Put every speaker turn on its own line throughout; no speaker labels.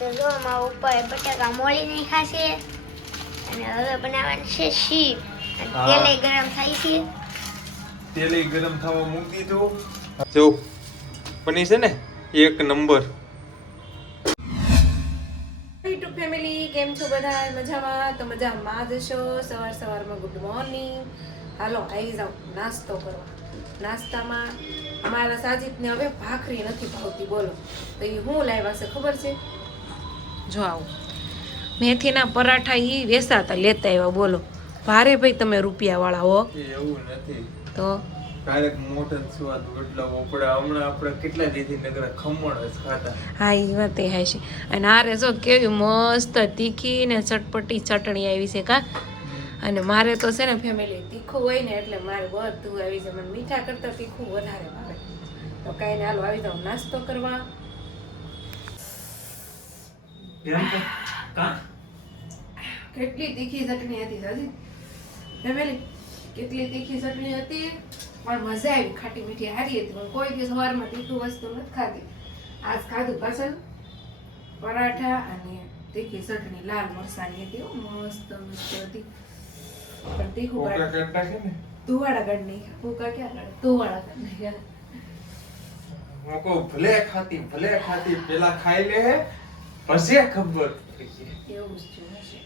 તો જો મારા ઉપર બટાકા મોળી નાખ્યા છે. અને હવે બનાવવાનું છે શીપ અને ગરમ થાય છે.
તેલ ગરમ થવા મૂકી દીધું. જો બની છે ને એક નંબર.
યુટ્યુબ ફેમિલી કેમ છો બધા? મજામાં? તો મજામાં જ છો? સવાર સવારમાં ગુડ મોર્નિંગ હાલો આવી જાઓ નાસ્તો કરવા નાસ્તામાં અમારા સાજીદને હવે ભાખરી નથી ભાવતી બોલો. તો એ હું લાવ્યા છે ખબર છે? જો આવો. મેથીના પરાઠા એ વેસાતા લેતા આવ્યા બોલો. ભારે ભાઈ તમે રૂપિયાવાળા હો.
એવું નથી.
તો?
ક્યારેક મોટો સ્વાદ બદલાવો પડે. હમણાં આપણે કેટલા દીધી નગર ખમણ જ ખાતા
હા એ વાત એ છે. અને આ જો કેવી મસ્ત તીખી ને ચટપટી ચટણી આવી છે કા? અને મારે તો છે ને ફેમિલી તીખું હોય ને એટલે મારે બધું આવી છે. મને મીઠા કરતાં તીખું વધારે ભાવે. તો કાંઈ ને હાલો આવી જાઓ. નાસ્તો કરવા. કેટલી તીખી ચટણી હતી સાજી ફેમિલી કેટલી તીખી ચટણી હતી? પણ મજા આવી ખાટી મીઠી હારી હતી હું કોઈ દિવસ સવારમાં તીખું વસ્તુ નથી ખાધી. આજ ખાધું પાછળ પરાઠા અને તીખી ચટણી લાલ મરસાની હતી મસ્ત મસ્ત હતી. પણ તીખું ધુવાડા કાઢ નહીં ભૂકા ક્યાં કાઢે? ધુવાડા ગઢ નહીં
હું કહું ભલે ખાતી ભલે ખાતી પેલા ખાઈ લે પછી ખબર?
એવું હશે.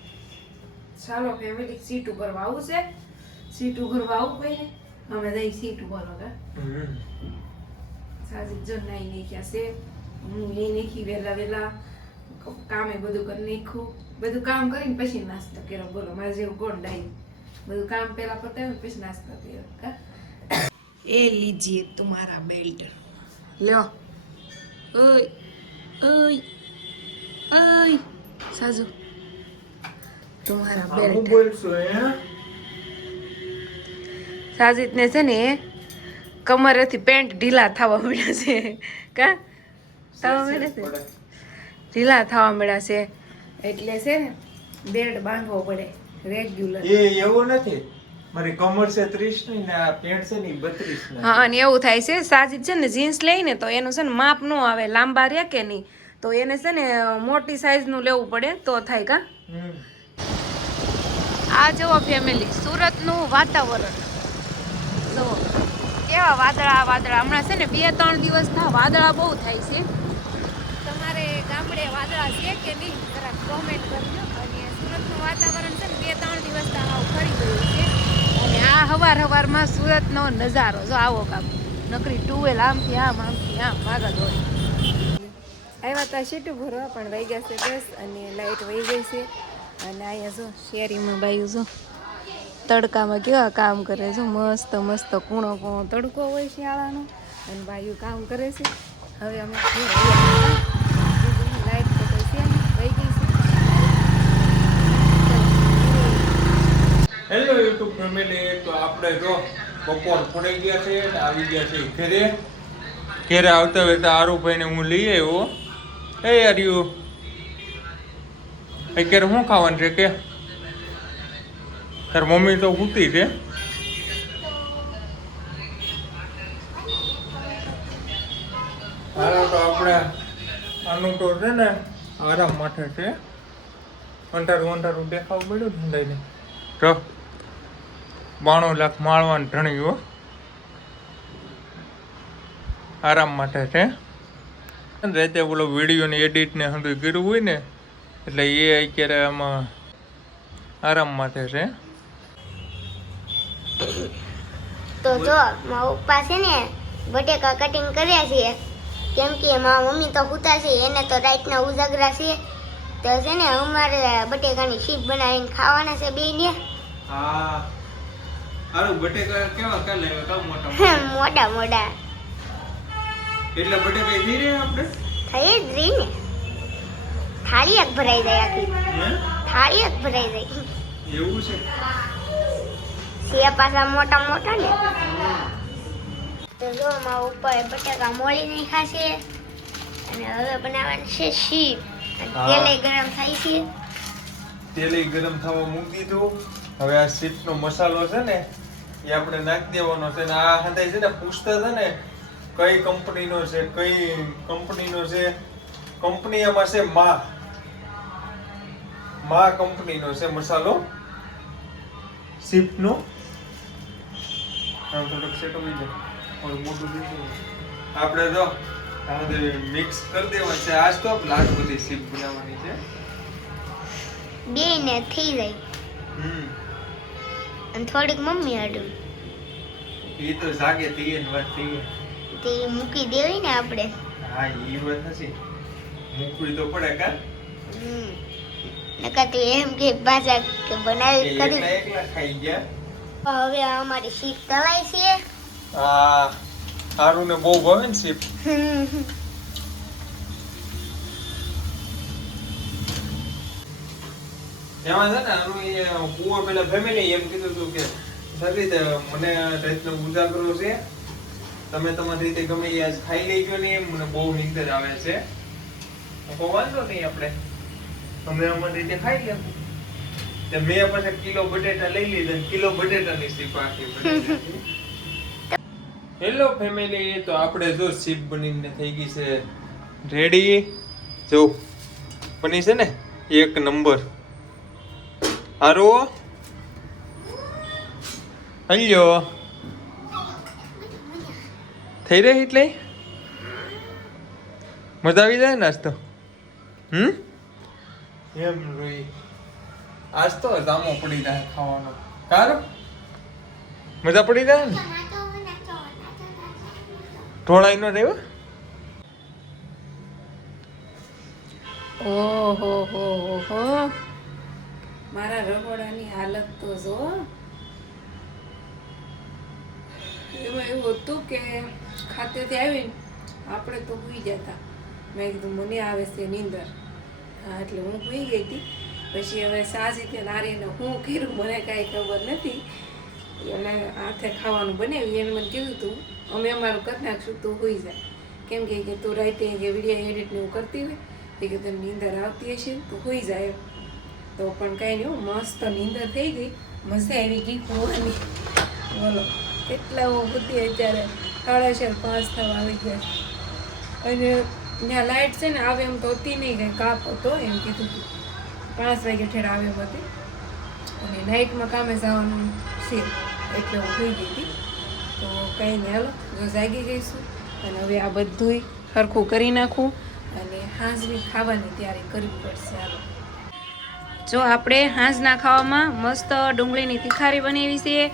ચાલો ફેમિલી સીટ ઉપર વાવું છે. સીટ ઉપર આવું કોઈને અમે દઈ સીટ ઉપર કા
હમ.
સાજી જો નાઈ નાખ્યા છે. હું લઈ નાખી વહેલા વહેલા. કામે બધું કરી નાખ્યું. બધું કામ કરીને પછી નાસ્તો કર્યો. બોલો મારે જેવું કોણ ડાઈ બધું કામ પહેલા પતાવ્યું પછી નાસ્તો કર્યો. કા? એ લીજીએ તમારા બેલ્ટ. લ્યો. ઓય ઓય. સાજુ. તમારા
હે
સાજીદને છે ને કમરેથી પેન્ટ ઢીલા થવા મળ્યા છે. કા? થવા મળ્યા છે. ઢીલા થવા મળ્યા છે. એટલે છે ને બેલ્ટ બાંધવો પડે રેગ્યુલર.
એ એવું નથી. મારી કમર છે ત્રીસની ને આ પેન્ટ છે ને બત્રીસ
હા અને એવું થાય છે સાજિદ છે ને જીન્સ લઈને તો એનું છે ને માપ નો આવે લાંબા રહે કે નહીં? તો એને છે ને મોટી સાઈઝનું લેવું પડે તો થાય કા. આ જુઓ ફેમિલી સુરતનું વાતાવરણ. જુઓ. કેવા વાદળા વાદળા. હમણાં છે ને બે ત્રણ દિવસ થા વાદળા બહુ થાય છે. તમારે ગામડે વાદળા છે કે નહીં? જરા કોમેન્ટ કરજો. અને સુરતનું વાતાવરણ છે ને બે ત્રણ દિવસ થા આવું ફરી ગયું છે. અને આ હવાર હવારમાં સુરતનો નજારો. જો આવો કામ. નકરી ટુવેલ આમથી આમ આમથી આમ ભાગા દોડી આવ્યા હતા સીટું ભરવા પણ વહી ગયા છે બસ અને લાઈટ વહી ગઈ છે. અને અહીંયા જો શેરીમાં બાયું જો તડકામાં કેવા કામ કરે છે. મસ્ત મસ્ત કૂણો કૂણો તડકો હોય શિયાળાનો. અને બાયું કામ કરે છે. હવે અમે લાઈટ તો છે વહી ગઈ છે.
હેલો યુટ્યુબ ફેમિલી તો આપણે જો બપોર પડી ગયા છે આવી ગયા છે ઘરે. ઘેરે આવતા વેતા આરુભાઈને હું લઈ આવ્યો. એ યુ અત્યારે શું ખાવાનું છે કે? તાર મમ્મી તો ઉતી છે. હાલો તો આપણે આનું તો છે ને આરામ માટે છે. અંધારું અંધારું દેખાવું મળ્યું ઠંડાઈને તો બાણું લાખ માળવાનું ધણ્યું આરામ માટે છે. રાતે પેલો વિડીયોને એડિટને એડિટ ને હંધું કર્યું હોય ને એટલે એ અત્યારે આમાં આરામ માટે છે.
તો જો મારા પપ્પા છે ને બટેકા કટિંગ કર્યા છે. કેમ કે મારા મમ્મી તો હુતા છે એને તો રાતના ઉજાગરા છે. તો છે ને અમારે બટેકાની શીપ બનાવીને ખાવાના છે બે ને.
હા. બટેકા કેવા મોટા
મોટા.
એટલે બટેકા થઈ રહ્યા આપણે?
થઈ જ રહી ને. થાળી એક ભરાઈ જાય આખી. થાળી એક ભરાઈ જાય.
એવું છે?
સિયા પાછા મોટા મોટા ને. તો જો મારા ઉપર બટાકા મોળી નાખ્યા છે. અને હવે બનાવવાનું છે અને તેલે ગરમ થાય છે.
તેલ ગરમ થવા મૂકી દીધું. હવે આ સીટનો મસાલો છે ને એ આપણે નાખી દેવાનો છે. ને આ હંધાઈ છે ને પૂછતા છે ને કઈ કંપનીનો છે કઈ કંપનીનો છે કંપની એમાં છે મા. મા કંપનીનો છે મસાલો. આમ થોડોક સેટ હોઈ જાય મોટું દીધું આપણે તો આ બધું મિક્સ કરી દેવા છે આજ તો લાસ્ટ બધી શિફ્ટ બનાવવાની છે.
બે ને થઈ જાય.
હમ.
અને થોડીક મમ્મી આડું
એ તો જાગે તે વાત થઈ
તે મૂકી દેવી ને આપણે.
હા ઈ વાત હશે મૂકવી તો પડે કા.
નકર તો એમ કે પાછા કે બનાવી કરી.
એકલા ખાઈ ગયા?
હવે અમારી શીખ તલાઈ છે.
હા હારું ને બહુ ભાવે ને
શીખ.
એમાં છે ને આનું એ કુવો પેલા ફેમિલી એમ કીધું હતું કે સર રીતે મને રાતનો કરવો છે. તમે તમારી રીતે ગમે એ ખાઈ લેજો ને મને બહુ નીંદર આવે છે. તો વાંધો નહીં આપણે. તમે અમારી રીતે ખાઈ લે. તે મેં પછી કિલો બટેટા લઈ લીધા કિલો બટેટાની સીપ આખી હેલો ફેમિલી તો આપણે જો સીપ બનીને થઈ ગઈ છે. રેડી જો, બની છે ને? એક નંબર. હારો? હલ્યો? થઈ રહી એટલે? મજા આવી જાય નાસ્તો? હમ? એમ રોઈ. આજ તો જામો પડી જાય ખાવાનો. કારો? મજા પડી જાય ને? ઢોળાઈ નો રહ્યો
ઓહો હો હો હો. મારા રગોડાની હાલત તો જો. એમાં એવું હતું કે ખાતેથી આવીને આપણે તો સુઈ જતા. મેં કીધું મને આવે છે નીંદર. હા એટલે હું ભૂઈ ગઈ હતી. પછી હવે સાજી કે નારીને હું કર્યું મને કાંઈ ખબર નથી. એને હાથે ખાવાનું બનાવ્યું. એને મને કીધું હતું અમે અમારું કરી નાખશું તું હોઈ જાય કેમ કે તું રાઈતે કે વીડિયો એડિટ ને એવું કરતી હોય એ કે તને નીંદર આવતી હશે તો હોઈ જાય તો પણ કાંઈ નહીં હો, મસ્ત નીંદર થઈ ગઈ. મજા આવી ગઈ હોવાની. બોલો કેટલા હું બુદ્ધિ અત્યારે સાડા ચાર પાંચ થવા આવી ગયા અને ત્યાં લાઇટ છે ને આવે એમ તો હતી નહીં કંઈ કાપ હતો એમ કીધું હતું પાંચ વાગે ઠેર આવે એમ હતી અને નાઇટમાં કામે જવાનું છે એટલે હું થઈ ગઈ હતી. તો કંઈ નહીં હાલો જો જાગી જઈશું. અને હવે આ બધુંય સરખું કરી નાખું. અને હાંસની ખાવાની તૈયારી કરવી પડશે હાલો. જો આપણે હાંસના ખાવામાં મસ્ત ડુંગળીની તિખારી બનાવી છે.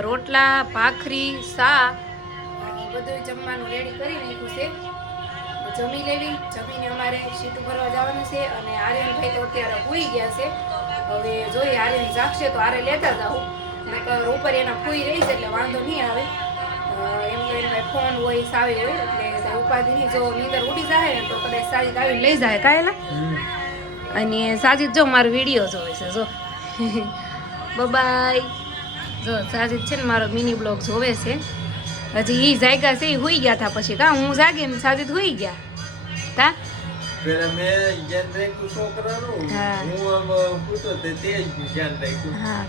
રોટલા ભાખરી અ, બધું જમવાનું રેડી કરી નાખ્યું છે. જમી લેવી. જમીને અમારે સીટું ભરવા જવાનું છે અને આર્યનભાઈ તો અત્યારે ભૂઈ ગયા છે. હવે જોઈએ આર્યન જાગશે તો આરે લેતા જાઉં. નકર ઉપર એના ફૂઈ રહી છે એટલે વાંધો નહીં આવે. એમ તો એનો ફોન હોય સાવી હોય એટલે ઉપાધિની ઉપાધિ જો નીંદર ઉડી જાય ને તો કદાચ સાજી આવીને લઈ જાય. કાયલા? અને સાજીદ જો મારો વીડિયો જોવે છે જો. બબાય જો સાજીદ છે ને મારો મિની બ્લોગ જોવે છે. હજી એ જાગ્યા છે એ હોઈ ગયા હતા પછી. કા હું જાગી ને સાજીદ હુઈ ગયા. તા?
પેલા મેં ધ્યાન રાખ્યું છોકરાનું.
હા.
હું આમ પૂછતો તે ધ્યાન રાખ્યું.
હા.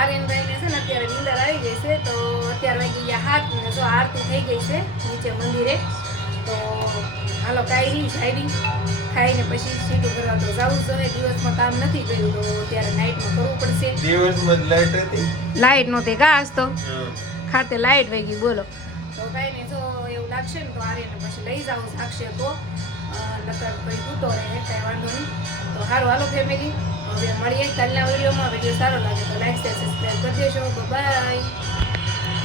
આર્યનભાઈને છે ને અત્યારે નીંદર આવી ગઈ છે તો અત્યારે વાગી ગયા હાથ ને જો આરતી થઈ ગઈ છે નીચે મંદિરે. તો હાલો કાંઈ નહીં જાવી ખાઈને પછી સીધું કરવા તો જવું જ જોઈએ. દિવસમાં કામ નથી કર્યું તો ત્યારે નાઇટમાં કરવું પડશે.
દિવસમાં જ લાઈટ હતી.
લાઇટ નહોતી ઘાસ તો?
હા.
ખાતે લાઇટ વહી બોલો. તો કાંઈ નહીં, જો એવું લાગશે ને તો આર્યને પછી લઈ જાઉં લાગશે તો. નકર કોઈ તૂટો રહે, કાંઈ વાંધો નહીં. તો સારું હાલો ફેમિલી હવે મળીએ કાલના વિડીયોમાં. વીડિયો સારો લાગે તો લાઈક શેર સબસ્ક્રાઈબ કરી દેજો. બાય